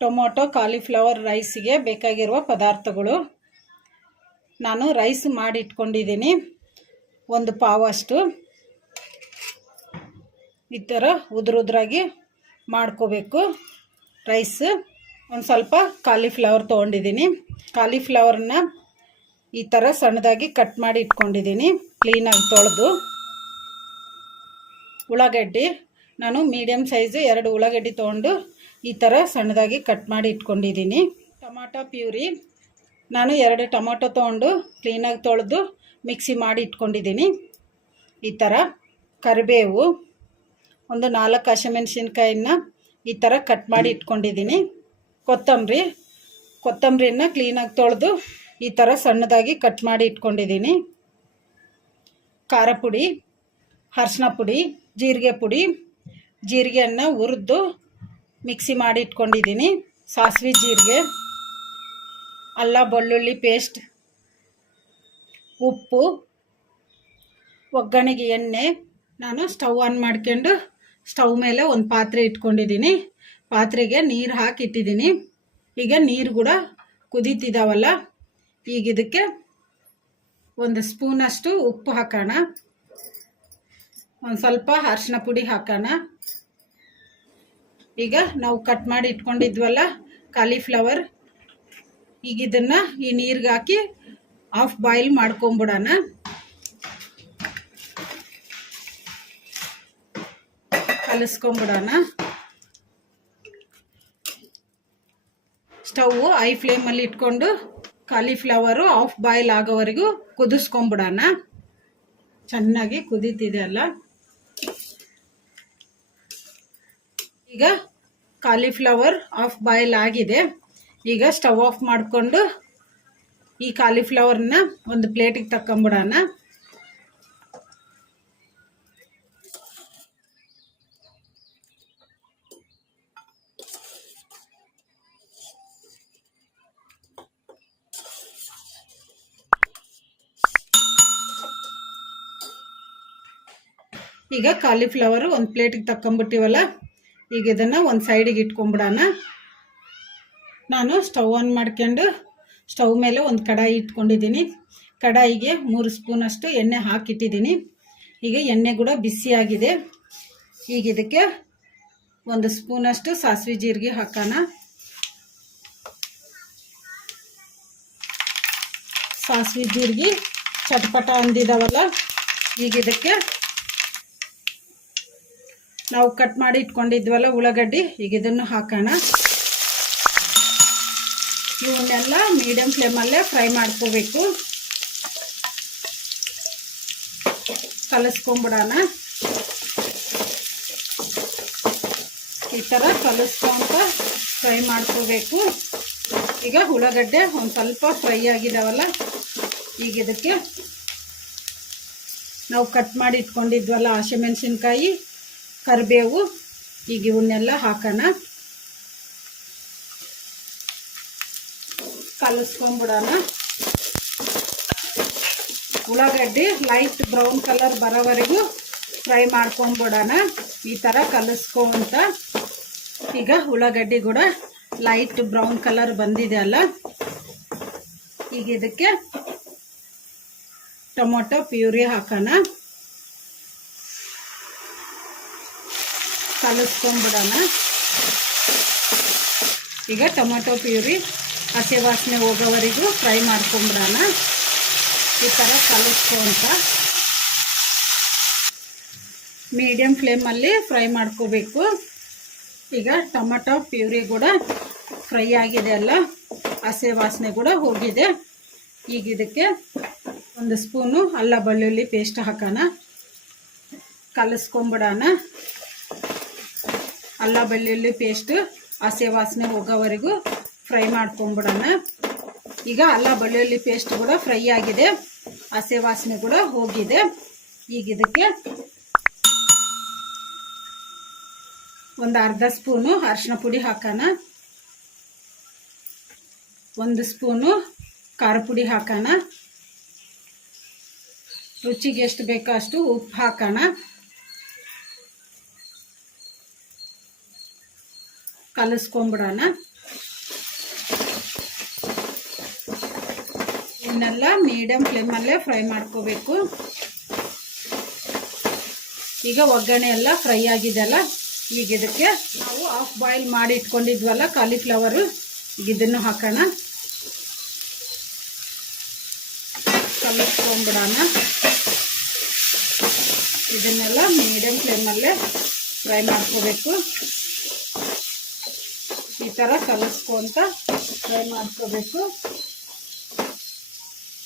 Tomato, cauliflower ರೈಸಿಗೆ ಬೇಕಾಗಿರುವ ಪದಾರ್ಥಗಳು. ನಾನು ರೈಸ್ ಮಾಡಿ ಇಟ್ಕೊಂಡಿದ್ದೀನಿ ಒಂದು ಪಾವಷ್ಟು. ಈ ಥರ ಉದುರುದ್ರಾಗಿ ಮಾಡ್ಕೋಬೇಕು. ರೈಸ್. ಒಂದು ಸ್ವಲ್ಪ ಕಾಲಿಫ್ಲವರ್ ತೊಗೊಂಡಿದ್ದೀನಿ. ಕಾಲಿಫ್ಲವರ್ನ ಈ ಥರ ಸಣ್ಣದಾಗಿ ಕಟ್ ಮಾಡಿ ಇಟ್ಕೊಂಡಿದ್ದೀನಿ. ಕ್ಲೀನಾಗಿ ತೊಳೆದು. ಉಳ್ಳಾಗಡ್ಡಿ. ನಾನು ಮೀಡಿಯಮ್ ಸೈಜು ಎರಡು ಉಳ್ಳಾಗಡ್ಡಿ ತೊಗೊಂಡು ಈ ಥರ ಸಣ್ಣದಾಗಿ ಕಟ್ ಮಾಡಿ ಇಟ್ಕೊಂಡಿದ್ದೀನಿ. Tomato puree. ನಾನು ಎರಡು ಟೊಮಾಟೊ ತೊಗೊಂಡು ಕ್ಲೀನಾಗಿ ತೊಳೆದು ಮಿಕ್ಸಿ ಮಾಡಿ ಇಟ್ಕೊಂಡಿದ್ದೀನಿ. ಈ ಥರ ಕರಿಬೇವು, ಒಂದು ನಾಲ್ಕು ಹಸಿಮೆಣ್ಸಿನ್ಕಾಯಿನ ಈ ಥರ ಕಟ್ ಮಾಡಿ ಇಟ್ಕೊಂಡಿದ್ದೀನಿ. ಕೊತ್ತಂಬರಿ ಕೊತ್ತಂಬರಿನ ಕ್ಲೀನಾಗಿ ತೊಳೆದು ಈ ಥರ ಸಣ್ಣದಾಗಿ ಕಟ್ ಮಾಡಿ ಇಟ್ಕೊಂಡಿದ್ದೀನಿ. ಖಾರ ಪುಡಿ ಅರ್ಶಿನ ಪುಡಿ, ಜೀರಿಗೆ ಪುಡಿ ಜೀರಿಗೆಯನ್ನು ಹುರಿದು ಮಿಕ್ಸಿ ಮಾಡಿ ಇಟ್ಕೊಂಡಿದ್ದೀನಿ. ಸಾಸಿವೆ ಜೀರಿಗೆ, ಅಲ್ಲ ಬೆಳ್ಳುಳ್ಳಿ ಪೇಸ್ಟ್, ಉಪ್ಪು, ಒಗ್ಗರಣೆಗೆ ಎಣ್ಣೆ. ನಾನು ಸ್ಟವ್ ಆನ್ ಮಾಡ್ಕೊಂಡು ಸ್ಟವ್ ಮೇಲೆ ಒಂದು ಪಾತ್ರೆ ಇಟ್ಕೊಂಡಿದ್ದೀನಿ. ಪಾತ್ರೆಗೆ ನೀರು ಹಾಕಿ ಇಟ್ಟಿದ್ದೀನಿ ಈಗ ನೀರು ಕೂಡ ಕುದೀತಿದ್ದಾವಲ್ಲ ಈಗ ಇದಕ್ಕೆ ಒಂದು ಸ್ಪೂನಷ್ಟು ಉಪ್ಪು ಹಾಕೋಣ. ಒಂದು ಸ್ವಲ್ಪ ಅರಿಶಿನ ಪುಡಿ ಹಾಕೋಣ. ಈಗ ನಾವು ಕಟ್ ಮಾಡಿ ಇಟ್ಕೊಂಡಿದ್ವಲ್ಲ ಕಾಲಿಫ್ಲವರ್ ಈಗ ಇದನ್ನು ಈ ನೀರಿಗೆ ಹಾಕಿ ಆಫ್ ಬಾಯ್ಲ್ ಮಾಡ್ಕೊಂಬಿಡೋಣ. ಕಲಿಸ್ಕೊಂಬಿಡೋಣ. ಸ್ಟವ್ ಐ ಫ್ಲೇಮಲ್ಲಿ ಇಟ್ಕೊಂಡು ಕಾಲಿಫ್ಲವರು ಆಫ್ ಬಾಯ್ಲ್ ಆಗೋವರೆಗೂ ಕುದಿಸ್ಕೊಂಬಿಡೋಣ. ಚೆನ್ನಾಗಿ ಕುದೀತಿದೆ ಅಲ್ಲ? ಈಗ ಕಾಲಿಫ್ಲವರ್ ಆಫ್ ಬಾಯ್ಲ್ ಆಗಿದೆ. ಈಗ ಸ್ಟವ್ ಆಫ್ ಮಾಡಿಕೊಂಡು ಈ ಕಾಲಿಫ್ಲವರ್ನ ಒಂದು ಪ್ಲೇಟಿಗೆ ತಕ್ಕೊಂಬಿಡೋಣ. ಈಗ ಕಾಲಿಫ್ಲವರು ಒಂದು ಪ್ಲೇಟಿಗೆ ತಕೊಂಬಿಟ್ಟಿವಲ್ಲ ಈಗ ಇದನ್ನು ಒಂದು ಸೈಡಿಗೆ ಇಟ್ಕೊಂಬಿಡೋಣ ನಾನು ಸ್ಟವ್ ಆನ್ ಮಾಡ್ಕೊಂಡು ಸ್ಟವ್ ಮೇಲೆ ಒಂದು ಕಡಾಯಿ ಇಟ್ಕೊಂಡಿದ್ದೀನಿ. ಕಡಾಯಿಗೆ ಮೂರು ಸ್ಪೂನಷ್ಟು ಎಣ್ಣೆ ಹಾಕಿಟ್ಟಿದ್ದೀನಿ. ಈಗ ಎಣ್ಣೆ ಕೂಡ ಬಿಸಿಯಾಗಿದೆ ಈಗ ಇದಕ್ಕೆ ಒಂದು ಸ್ಪೂನಷ್ಟು ಸಾಸಿವೆ ಜೀರಿಗೆ ಹಾಕೋಣ. ಸಾಸಿವೆ ಜೀರಿಗೆ ಚಟ್ಪಟ ಅಂದಿದ್ದಾವಲ್ಲ ಈಗ ಇದಕ್ಕೆ ನಾವು ಕಟ್ ಮಾಡಿ ಇಟ್ಕೊಂಡಿದ್ವಲ್ಲ ಉಳ್ಳಾಗಡ್ಡಿ, ಈಗ ಇದನ್ನು ಹಾಕೋಣ. ಇವನ್ನೆಲ್ಲ ಮೀಡಿಯಂ ಫ್ಲೇಮಲ್ಲೇ ಫ್ರೈ ಮಾಡ್ಕೋಬೇಕು. ಕಲಿಸ್ಕೊಂಬಿಡೋಣ. ಈ ಥರ ಕಲಿಸ್ಕೊಂತ ಫ್ರೈ ಮಾಡ್ಕೋಬೇಕು. ಈಗ ಉಳ್ಳಾಗಡ್ಡೆ ಒಂದು ಸ್ವಲ್ಪ ಫ್ರೈ ಆಗಿದಾವಲ್ಲ, ಈಗ ಇದಕ್ಕೆ ನಾವು ಕಟ್ ಮಾಡಿ ಇಟ್ಕೊಂಡಿದ್ವಲ್ಲ ಹಸಿಮೆಣ್ಸಿನ್ಕಾಯಿ ಕರಿಬೇವು, ಈಗ ಇವನ್ನೆಲ್ಲ ಹಾಕೋಣ. ಕಲಿಸ್ಕೊಂಬಿಡೋಣ. ಉಳ್ಳಾಗಡ್ಡಿ ಲೈಟ್ ಬ್ರೌನ್ ಕಲರ್ ಬರೋವರೆಗೂ ಫ್ರೈ ಮಾಡ್ಕೊಂಬಿಡೋಣ. ಈ ಥರ ಕಲಿಸ್ಕೊಂತ ಈಗ ಉಳ್ಳಾಗಡ್ಡಿ ಕೂಡ ಲೈಟ್ ಬ್ರೌನ್ ಕಲರ್ ಬಂದಿದೆ ಅಲ್ಲ? ಈಗ ಇದಕ್ಕೆ ಟೊಮೊಟೊ ಪ್ಯೂರಿ ಹಾಕೋಣ. ಕಲಿಸ್ಕೊಂಬಿಡೋಣ. ಈಗ ಟೊಮೊಟೊ ಪ್ಯೂರಿ, ಹಸಿ ವಾಸನೆ ಹೋಗೋವರೆಗೂ ಫ್ರೈ ಮಾಡ್ಕೊಂಬಿಡೋಣ. ಈ ಥರ ಕಲಿಸ್ಕೊಂತ ಮೀಡಿಯಮ್ ಫ್ಲೇಮಲ್ಲಿ ಫ್ರೈ ಮಾಡ್ಕೋಬೇಕು. ಈಗ ಟೊಮೊಟೊ ಪ್ಯೂರಿ ಕೂಡ ಫ್ರೈ ಆಗಿದೆ ಅಲ್ಲ, ಹಸಿ ವಾಸನೆ ಕೂಡ ಹೋಗಿದೆ. ಈಗ ಇದಕ್ಕೆ ಒಂದು ಸ್ಪೂನು ಅಲ್ಲ, ಬೆಳ್ಳುಳ್ಳಿ ಪೇಸ್ಟ್ ಹಾಕೋಣ. ಕಲಿಸ್ಕೊಂಬಿಡೋಣ. ಅಲ್ಲ ಬೆಳ್ಳುಳ್ಳಿ ಪೇಸ್ಟ್ ಹಸಿ ವಾಸನೆ ಹೋಗೋವರೆಗೂ ಫ್ರೈ ಮಾಡ್ಕೊಂಬಿಡೋಣ. ಈಗ ಅಲ್ಲ ಬೆಳ್ಳುಳ್ಳಿ ಪೇಸ್ಟ್ ಕೂಡ ಫ್ರೈ ಆಗಿದೆ. ಹಸಿ ವಾಸನೆ ಕೂಡ ಹೋಗಿದೆ. ಈಗ ಇದಕ್ಕೆ ಒಂದು ಅರ್ಧ ಸ್ಪೂನು ಅರಿಶಿನ ಪುಡಿ ಹಾಕೋಣ. ಒಂದು ಸ್ಪೂನು ಖಾರ ಪುಡಿ ಹಾಕೋಣ. ರುಚಿಗೆ ಎಷ್ಟು ಬೇಕೋ ಅಷ್ಟು ಉಪ್ಪು ಹಾಕೋಣ. ಕಲಸ್ಕೊಂಬಿಡೋಣ. ಇನ್ನೆಲ್ಲ ಮೀಡಿಯಮ್ ಫ್ಲೇಮಲ್ಲೇ ಫ್ರೈ ಮಾಡ್ಕೋಬೇಕು. ಈಗ ಒಗ್ಗರಣೆ ಎಲ್ಲ ಫ್ರೈ ಆಗಿದೆಯಲ್ಲ ಈಗ ಇದಕ್ಕೆ ನಾವು ಹಾಫ್ ಬಾಯ್ಲ್ ಮಾಡಿ ಇಟ್ಕೊಂಡಿದ್ವಲ್ಲ ಕಾಲಿಫ್ಲವರು ಈಗ ಇದನ್ನು ಹಾಕೋಣ. ಕಲಸ್ಕೊಂಬಿಡೋಣ. ಇದನ್ನೆಲ್ಲ ಮೀಡಿಯಮ್ ಫ್ಲೇಮಲ್ಲೇ ಫ್ರೈ ಮಾಡ್ಕೋಬೇಕು. ಈ ಥರ ಕಲಿಸ್ಕೊಂತ ಫ್ರೈ ಮಾಡ್ಕೋಬೇಕು.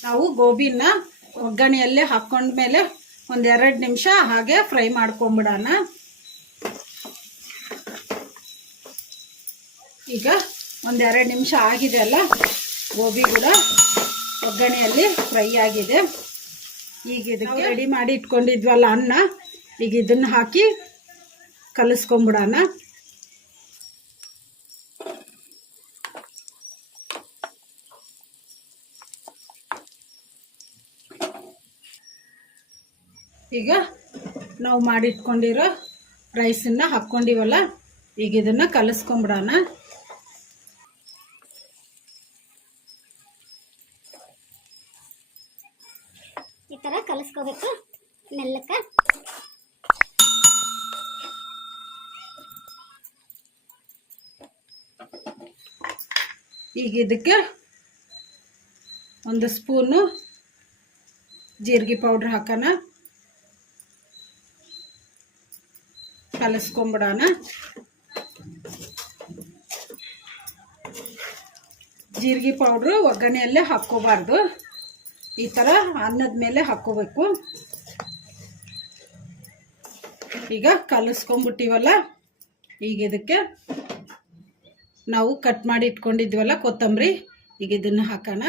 ನಾವು ಗೋಬಿನ ಒಗ್ಗರಣೆಯಲ್ಲೇ ಹಾಕೊಂಡ್ಮೇಲೆ ಒಂದೆರಡು ನಿಮಿಷ ಹಾಗೆ ಫ್ರೈ ಮಾಡ್ಕೊಂಬಿಡೋಣ. ಈಗ ಒಂದೆರಡು ನಿಮಿಷ ಆಗಿದೆ ಅಲ್ಲ ಗೋಬಿ ಕೂಡ ಒಗ್ಗರಣೆಯಲ್ಲಿ ಫ್ರೈ ಆಗಿದೆ. ಈಗ ಇದಕ್ಕೆ ರೆಡಿ ಮಾಡಿ ಇಟ್ಕೊಂಡಿದ್ವಲ್ಲ ಅನ್ನ ಈಗ ಇದನ್ನು ಹಾಕಿ ಕಲಿಸ್ಕೊಂಬಿಡೋಣ. ಈಗ ನಾವು ಮಾಡಿಟ್ಕೊಂಡಿರೋ ರೈಸನ್ನು ಹಾಕ್ಕೊಂಡಿವಲ್ಲ ಈಗ ಇದನ್ನು ಕಲಿಸ್ಕೊಂಬಿಡೋಣ. ಈ ಥರ ಕಲಿಸ್ಕೋಬೇಕು ನೆಲ್ಲಕ್ಕ ಈಗ ಇದಕ್ಕೆ ಒಂದು ಸ್ಪೂನು ಜೀರಿಗೆ ಪೌಡ್ರ್ ಹಾಕೋಣ. ಕಲಿಸ್ಕೊಂಬಿಡೋಣ. ಜೀರಿಗೆ ಪೌಡ್ರು ಒಗ್ಗರಣೆಯಲ್ಲೇ ಹಾಕ್ಕೋಬಾರ್ದು. ಈ ಥರ ಅನ್ನದ ಮೇಲೆ ಹಾಕ್ಕೋಬೇಕು. ಈಗ ಕಲಿಸ್ಕೊಂಬಿಟ್ಟಿವಲ್ಲ, ಈಗ ಇದಕ್ಕೆ ನಾವು ಕಟ್ ಮಾಡಿ ಇಟ್ಕೊಂಡಿದ್ವಲ್ಲ ಕೊತ್ತಂಬರಿ, ಈಗ ಇದನ್ನು ಹಾಕೋಣ.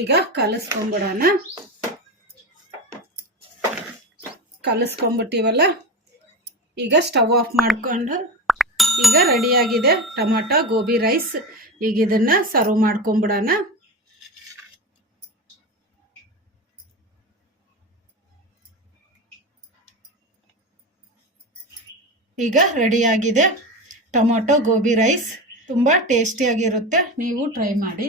ಈಗ ಕಲಸ್ಕೊಂಬಿಡೋಣ. ಕಲಿಸ್ಕೊಂಬಿಟ್ಟಿವಲ್ಲ? ಈಗ ಸ್ಟವ್ ಆಫ್ ಮಾಡ್ಕೊಂಡು ಈಗ ರೆಡಿಯಾಗಿದೆ ಟೊಮಾಟೊ, ಗೋಬಿ ರೈಸ್. ಈಗ ಇದನ್ನು ಸರ್ವ್ ಮಾಡ್ಕೊಂಬಿಡೋಣ. ಈಗ ರೆಡಿಯಾಗಿದೆ ಟೊಮೊಟೊ, ಗೋಬಿ ರೈಸ್. ತುಂಬ ಟೇಸ್ಟಿಯಾಗಿರುತ್ತೆ. ನೀವು ಟ್ರೈ ಮಾಡಿ.